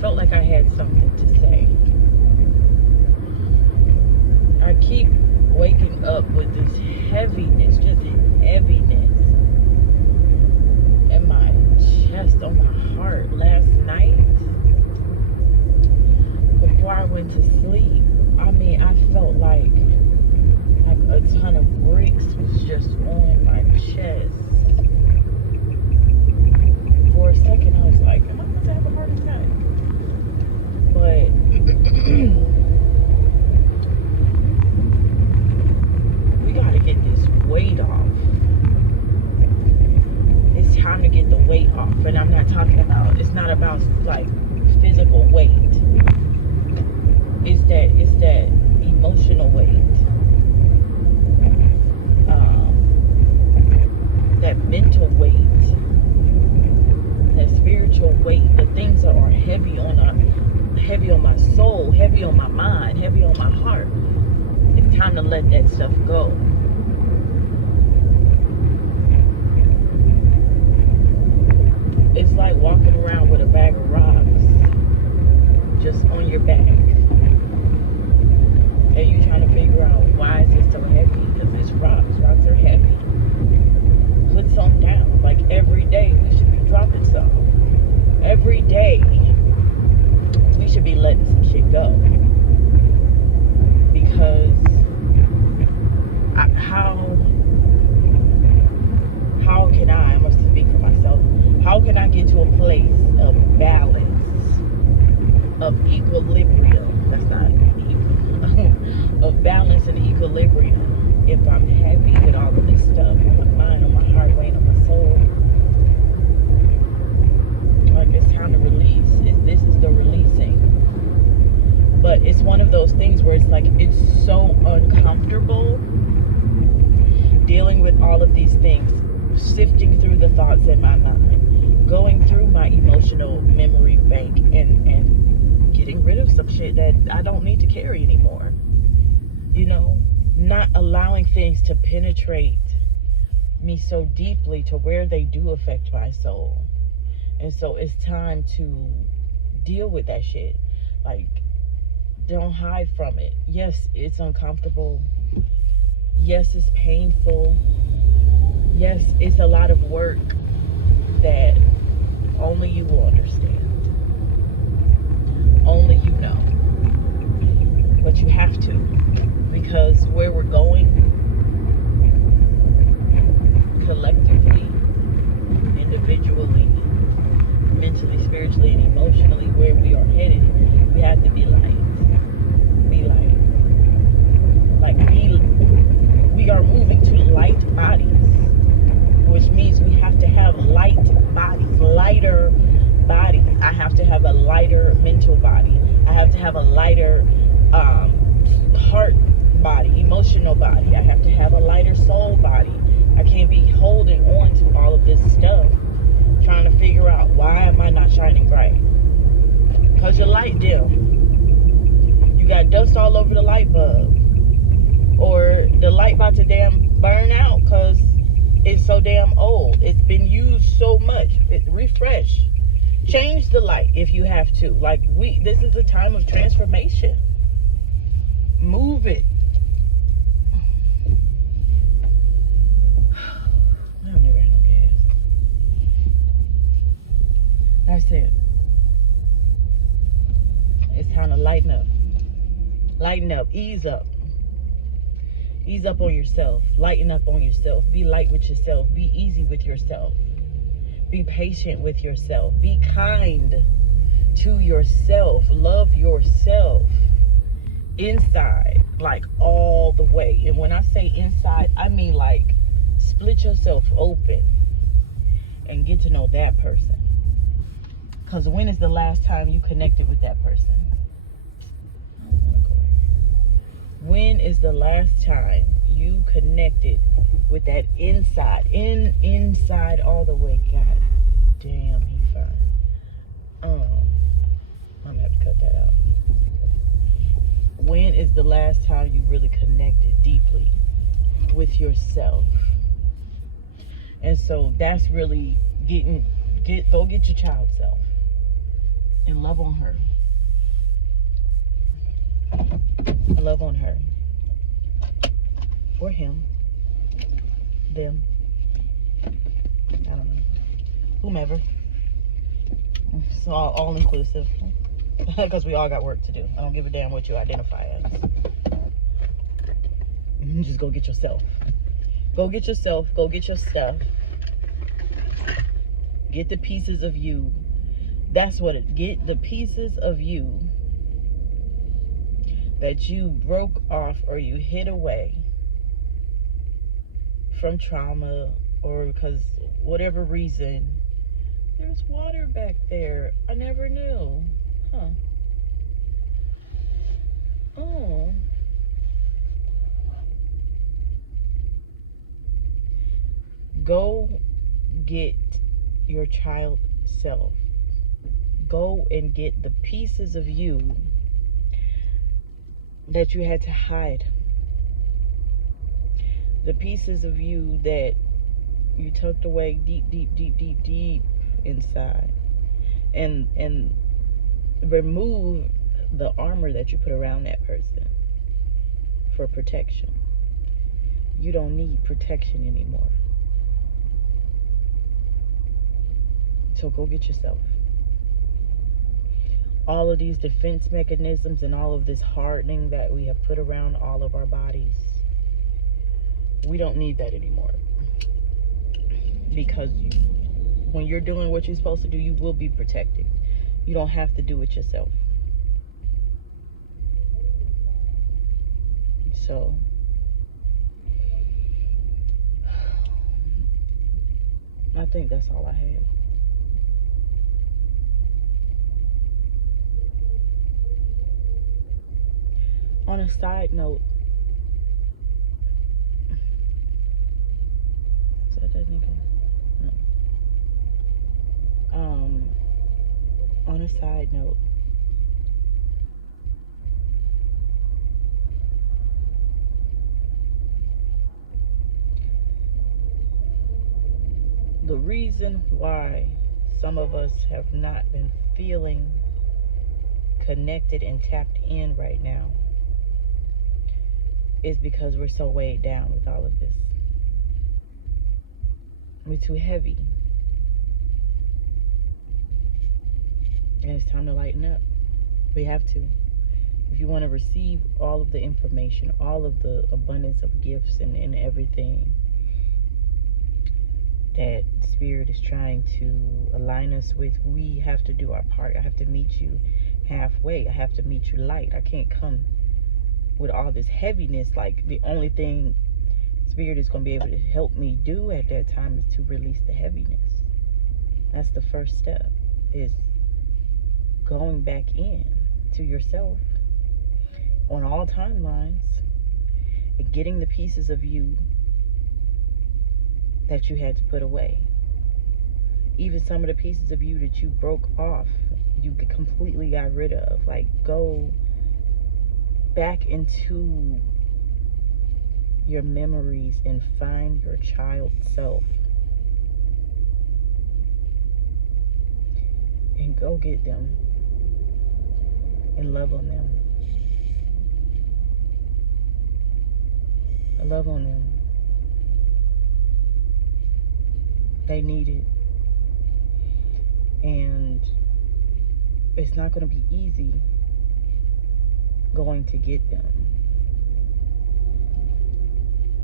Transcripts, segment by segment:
felt like I had something to say. I keep waking up with this heaviness, just heaviness in my chest, on my heart. Last night, before I went to sleep, I mean, I felt like a ton of bricks was just on my chest. For a second, I was like, am I going to have a heart attack? But we got to get this weight off. It's time to get the weight off. And I'm not talking about, it's not about like physical weight. It's that emotional weight. That mental weight. That spiritual weight. The things that are heavy on my soul, heavy on my mind, heavy on my heart. It's time to let that stuff go. It's like walking around with a bag of rocks just on your back. And you trying to figure out, why is it so heavy? Because it's rocks. Rocks are heavy. Put some down. Like every day we should be dropping some. Every day we should be letting some shit go. Because how can I must speak for myself, how can I get to a place of balance, of equilibrium? That's not equal. Of balance and equilibrium if I'm heavy with all of this stuff on my mind, on my heart, weighing on my soul. Like, it's time to release. This is the releasing. But it's one of those things where it's like, it's so uncomfortable dealing with all of these things, sifting through the thoughts in my mind, going through my emotional memory bank and getting rid of some shit that I don't need to carry anymore. You know, not allowing things to penetrate me so deeply to where they do affect my soul. And so it's time to deal with that shit. Like, don't hide from it. Yes, it's uncomfortable. Yes, it's painful. Yes, it's a lot of work that only you will understand. Only you know. But you have to. Because where we're going, collectively, individually, mentally, spiritually, and emotionally, where we are headed, we have to be light. Be light. Like, we are moving to light bodies, which means we have to have light bodies, lighter bodies. I have to have a lighter mental body. I have to have a lighter heart body, emotional body. I have to have a lighter soul body. I can't be holding on to all of this stuff, trying to figure out, why am I not shining bright? Because your light dim. You got dust all over the light bulb. Or the light about to damn burn out because it's so damn old. It's been used so much. Refresh. Change the light if you have to. Like, this is a time of transformation. Move it. I don't never have no gas. That's it. It's time to lighten up. Lighten up. Ease up. Ease up on yourself. Lighten up on yourself. Be light with yourself. Be easy with yourself. Be patient with yourself. Be kind to yourself. Love yourself. Inside, like all the way. And when I say inside, I mean like split yourself open and get to know that person. Because when is the last time you connected with that person? When is the last time you connected with that inside? Inside all the way. God damn, he fine. I'm gonna have to cut that out. When is the last time you really connected deeply with yourself? And so that's really go get your child self. and love on her. Love on her. Or him. Them. I don't know. Whomever. It's all inclusive. Because we all got work to do. I don't give a damn what you identify as. Just go get yourself. Go get yourself. Go get your stuff. Get the pieces of you. That's what it. Get the pieces of you that you broke off or you hid away from trauma or because whatever reason. There's water back there. I never knew. Huh. Oh. Go get your child self. Go and get the pieces of you that you had to hide. The pieces of you that you tucked away deep, deep, deep, deep, deep inside. And remove the armor that you put around that person for protection. You don't need protection anymore. So go get yourself. All of these defense mechanisms and all of this hardening that we have put around all of our bodies, we don't need that anymore. Because when you're doing what you're supposed to do, you will be protected. You don't have to do it yourself. So, I think that's all I had. On a side note, is that nigga? No. On a side note, the reason why some of us have not been feeling connected and tapped in right now is because we're so weighed down with all of this. We're too heavy. And it's time to lighten up. We have to. If you want to receive all of the information, all of the abundance of gifts and everything that Spirit is trying to align us with, we have to do our part. I have to meet you halfway. I have to meet you light. I can't come with all this heaviness. Like, the only thing Spirit is going to be able to help me do at that time is to release the heaviness. That's the first step, is going back in to yourself on all timelines and getting the pieces of you that you had to put away. Even some of the pieces of you that you broke off, you completely got rid of. Like, go back into your memories and find your child self and go get them and love on them. Love on them. They need it. And it's not going to be easy going to get them.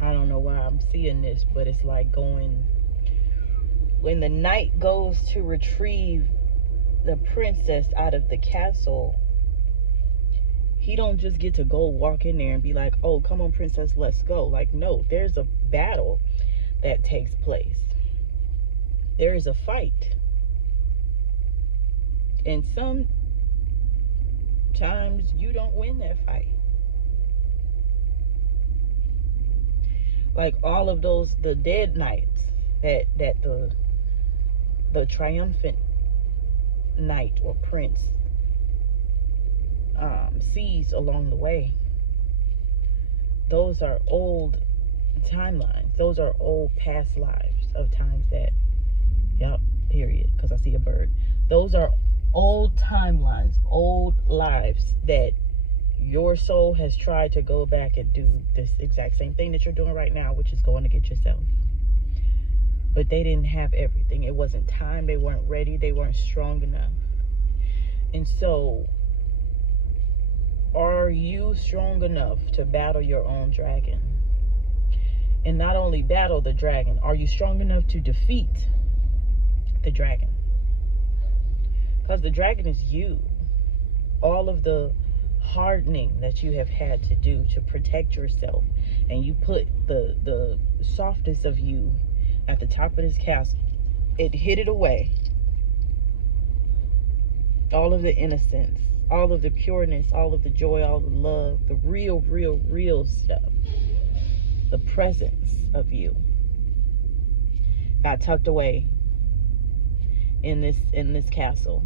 I don't know why I'm seeing this, but it's like going, when the knight goes to retrieve the princess out of the castle, he don't just get to go walk in there and be like, oh, come on, princess, let's go. Like, no, there's a battle that takes place. There is a fight. And sometimes you don't win that fight. Like all of those, the dead knights that the triumphant knight or prince sees along the way. Those are old timelines. Those are old past lives of times that, yep, period, because I see a bird. Those are old timelines, old lives that your soul has tried to go back and do this exact same thing that you're doing right now, which is going to get yourself. But they didn't have everything. It wasn't time. They weren't ready. They weren't strong enough. And so, are you strong enough to battle your own dragon? And not only battle the dragon, are you strong enough to defeat the dragon? Because the dragon is you. All of the hardening that you have had to do to protect yourself, and you put the softness of you at the top of this castle. It hid it away. All of the innocence, all of the pureness, all of the joy, all the love, the real stuff, the presence of you got tucked away in this castle.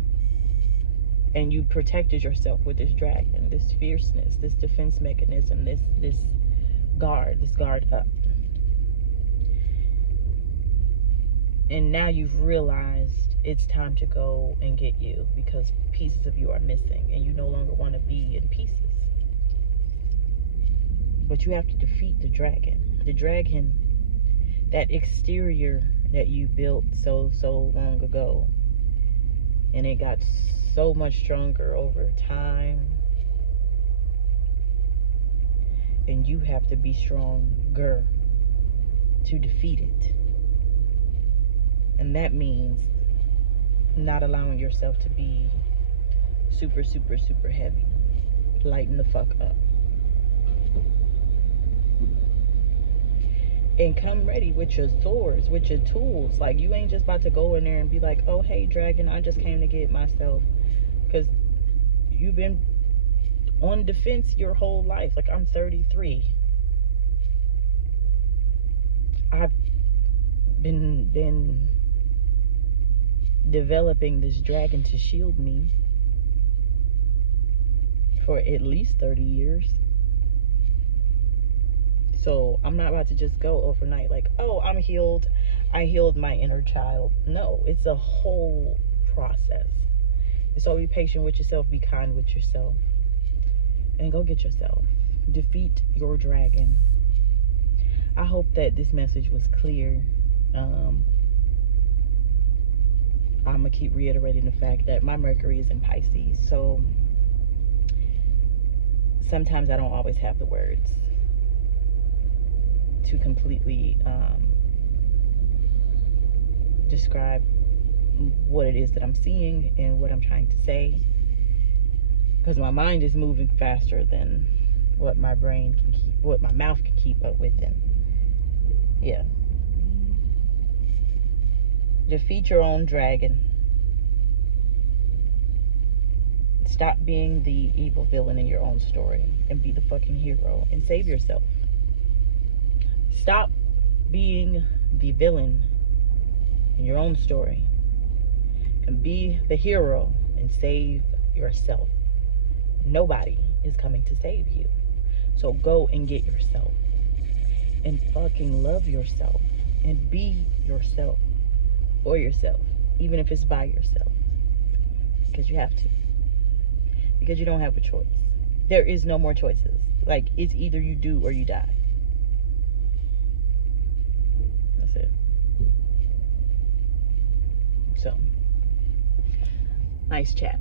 And you protected yourself with this dragon, this fierceness, this defense mechanism, this guard up. And now you've realized it's time to go and get you, because pieces of you are missing and you no longer want to be in pieces. But you have to defeat the dragon. The dragon, that exterior that you built so long ago. And it got so much stronger over time. And you have to be stronger to defeat it. And that means not allowing yourself to be super heavy. Lighten the fuck up. And come ready with your swords, with your tools. Like, you ain't just about to go in there and be like, oh, hey, dragon, I just came to get myself. Because you've been on defense your whole life. Like, I'm 33. I've been developing this dragon to shield me for at least 30 years. So I'm not about to just go overnight like, oh, I'm healed. I healed my inner child. No, it's a whole process. So be patient with yourself. Be kind with yourself. And go get yourself. Defeat your dragon. I hope that this message was clear. I'm going to keep reiterating the fact that my Mercury is in Pisces. So sometimes I don't always have the words to completely describe what it is that I'm seeing and what I'm trying to say, because my mind is moving faster than what my brain can keep, what my mouth can keep up with. And yeah, defeat your own dragon. Stop being the evil villain in your own story and be the fucking hero and save yourself. Stop being the villain in your own story and be the hero and save yourself. Nobody is coming to save you. So go and get yourself and fucking love yourself and be yourself for yourself, even if it's by yourself, because you have to, because you don't have a choice. There is no more choices. Like, it's either you do or you die. That's it. So, nice chat.